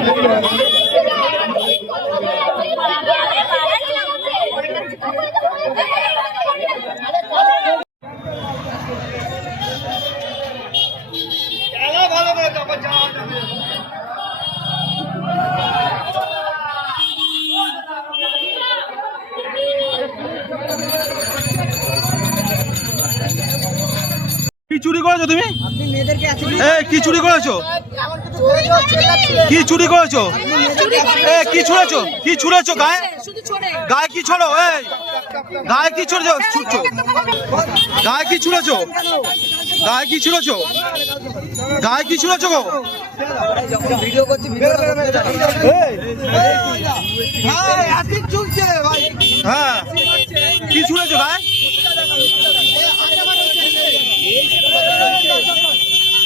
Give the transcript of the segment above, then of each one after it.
안녕하세요. চুরি করেছ তুমি কি চুরি করেছ। কি চুরি করেছ এ কি ছুঁড়েছো কি ছুঁড়েছো গায়ে গায়ে কি ছড়ো এই গায়ে কি ছুঁড়েছো ছুটছো গায়ে কি ছুঁড়েছো গায়ে কি ছুঁড়েছো গায়ে কি ছুঁড়েছো গো হ্যাঁ কি ছুঁড়েছো গায়ে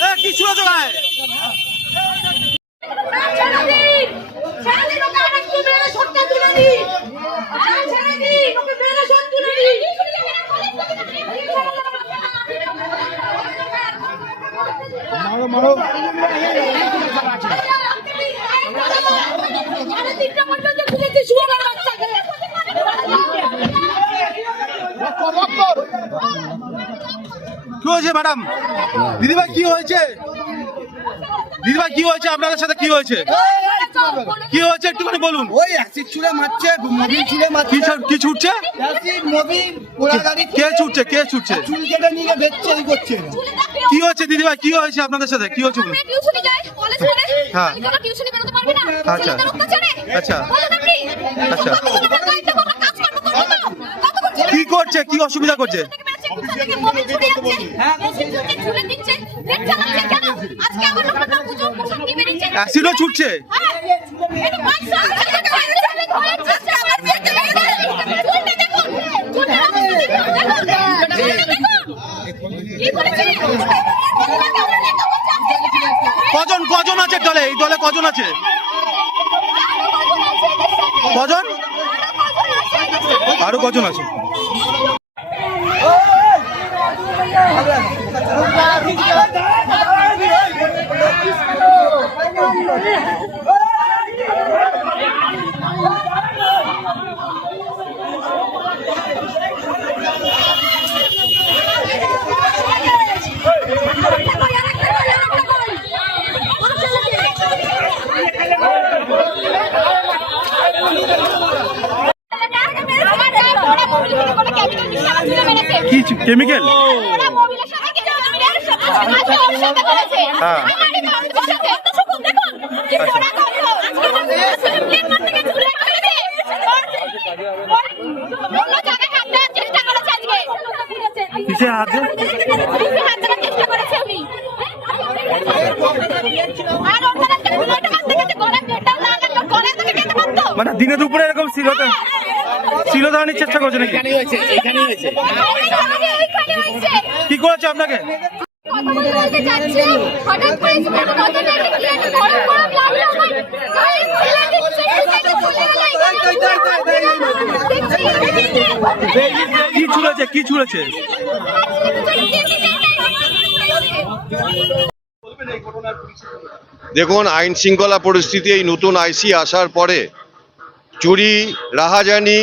এ কি ছুঁড়েছো গায়ে কি হয়েছে ম্যাডাম দিদিভাই কি হয়েছে? দিদিভাই কি হয়েছে? আপনাদের সাথে কি হয়েছে? কি হয়েছে? একটুখানি বলুন। ওই অ্যাসিড ছুঁড়ে মারছে মোবিল ছুঁড়ে কি মারছে কি ছুটছে অ্যাসিড মোবিল পোড়া গাড়ি কে ছুটছে কে ছুটছে চুল কেটে নিয়ে বেচছে করছে। কি হয়েছে দিদিভাই? কি হয়েছে আপনাদের সাথে? কি হয়েছে হ্যাঁ। আচ্ছা। আচ্ছা। আচ্ছা। কি করছে? কি অসুবিধা করছে? অ্যাসিডও ছুটছে কজন কজন আছে দলে এই দলে কজন আছে কজন আরও কজন আছে কি কেমিক্যাল হ্যাঁ। কিসে হাতে মানে দিনে দুপুরে এরকম শিলতা শিলতা আনার চেষ্টা করছে নাকি? কি করেছে আপনাকে? কি ছুড়েছে? কি ছুড়েছে? দেখুন আইন শৃঙ্খলা পরিস্থিতি এই নতুন আইসি আসার পরে চুরি রাহাজানি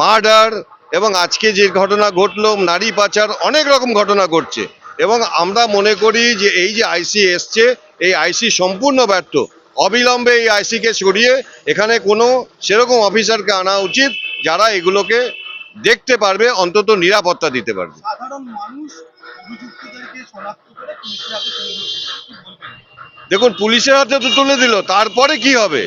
মার্ডার এবং আজকে যে ঘটনা ঘটলো নারী পাচার অনেক রকম ঘটনা ঘটছে। এবং আমরা মনে করি যে এই যে আইসি এসছে এই আইসি সম্পূর্ণ ব্যর্থ। অবিলম্বে এই আইসিকে সরিয়ে এখানে কোনো সেরকম অফিসারকে আনা উচিত যারা এগুলোকে দেখতে পারবে অন্তত নিরাপত্তা দিতে পারবে। দেখুন পুলিশের হাতে তো তুলে দিল তারপরে কি হবে?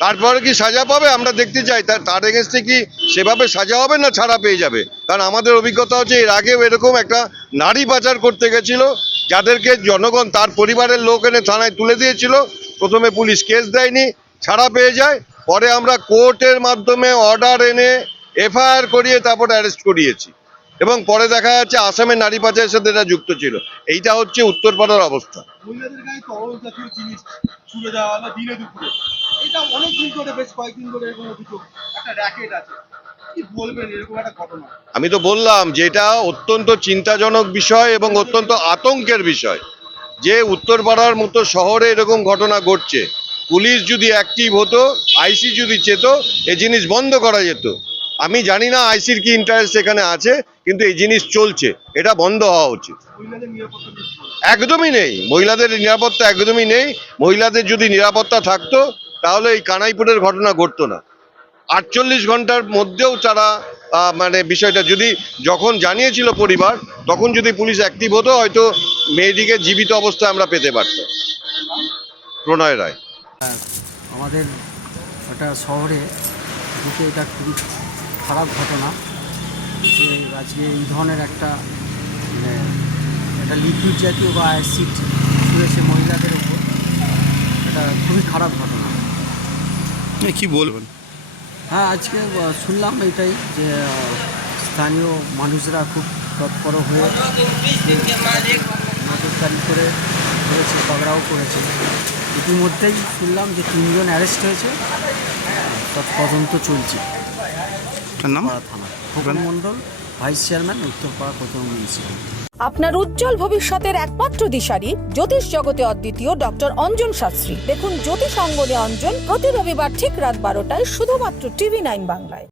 তারপরে কি সাজা পাবে? আমরা দেখতে চাই। তার তার এগেনস্টে কি সেভাবে সাজা হবে না ছাড়া পেয়ে যাবে? কারণ আমাদের অভিজ্ঞতা হচ্ছে এর আগেও এরকম একটা নারী পাচার করতে গেছিল, যাদেরকে জনগণ, তার পরিবারের লোক এনে থানায় তুলে দিয়েছিল। প্রথমে পুলিশ কেস দেয়নি, ছাড়া পেয়ে যায়। পরে আমরা কোর্টের মাধ্যমে অর্ডার এনে এফআইআর করিয়ে তারপরে অ্যারেস্ট করিয়েছি। এবং পরে দেখা যাচ্ছে আসামের নারী পাচারের সাথে এটা যুক্ত ছিল। এইটা হচ্ছে উত্তরপাড়ার অবস্থা। এটা অনেক দিন ধরে বেশ কয়েকদিন ধরে এরকম অভিযোগ। একটা র্যাকেট আছে। আমি তো বললাম যে এটা অত্যন্ত চিন্তাজনক বিষয় এবং অত্যন্ত আতঙ্কের বিষয়। যে উত্তর উত্তরপাড়ার মতো শহরে এরকম ঘটনা ঘটছে। পুলিশ যদি অ্যাক্টিভ হতো আইসি যদি চেত এই জিনিস বন্ধ করা যেত। আমি জানি না আইসির কি ইন্টারেস্ট এখানে আছে কিন্তু এই জিনিস চলছে। এটা বন্ধ হওয়া উচিত? একদমই নেই। মহিলাদের নিরাপত্তা একদমই নেই। মহিলাদের যদি নিরাপত্তা থাকতো তাহলে এই কানাইপুরের ঘটনা ঘটতো না। আটচল্লিশ ঘণ্টার মধ্যেও তারা মানে বিষয়টা যদি যখন জানিয়েছিল পরিবার, তখন যদি পুলিশ অ্যাক্টিভ হতো, হয়তো মেয়েটিকে জীবিত অবস্থায় আমরা পেতে পারতাম। প্রণয় রায়। আমাদের একটা শহরে এটা খুবই খারাপ ঘটনা যে আজকে এই ধরনের একটা মানে একটা লিকুইড জাতীয় বা অ্যাসিড ছুঁড়েছে মহিলাদের উপর, এটা খুবই খারাপ ঘটনা। কি বলবেন? হ্যাঁ আজকে শুনলাম এটাই যে স্থানীয় মানুষরা খুব তৎপর হয়ে নজরদারি করে করেছে ঝগড়াও করেছে। ইতিমধ্যেই শুনলাম যে তিনজন অ্যারেস্ট হয়েছে। তৎ তদন্ত চলছে। থানা। খোকন মণ্ডল। ভাইস চেয়ারম্যান উত্তরপাড়া প্রথম মিউনিসিপ্যাল আপনার উজ্জ্বল ভবিষ্যতের একমাত্র দিশারি, জ্যোতিষ জগতে অদ্বিতীয় ডক্টর অঞ্জন শাস্ত্রী। দেখুন জ্যোতিষ অঙ্গনে অঞ্জন প্রতি রবিবার ঠিক রাত বারোটায়, শুধুমাত্র টিভি নাইন বাংলায়।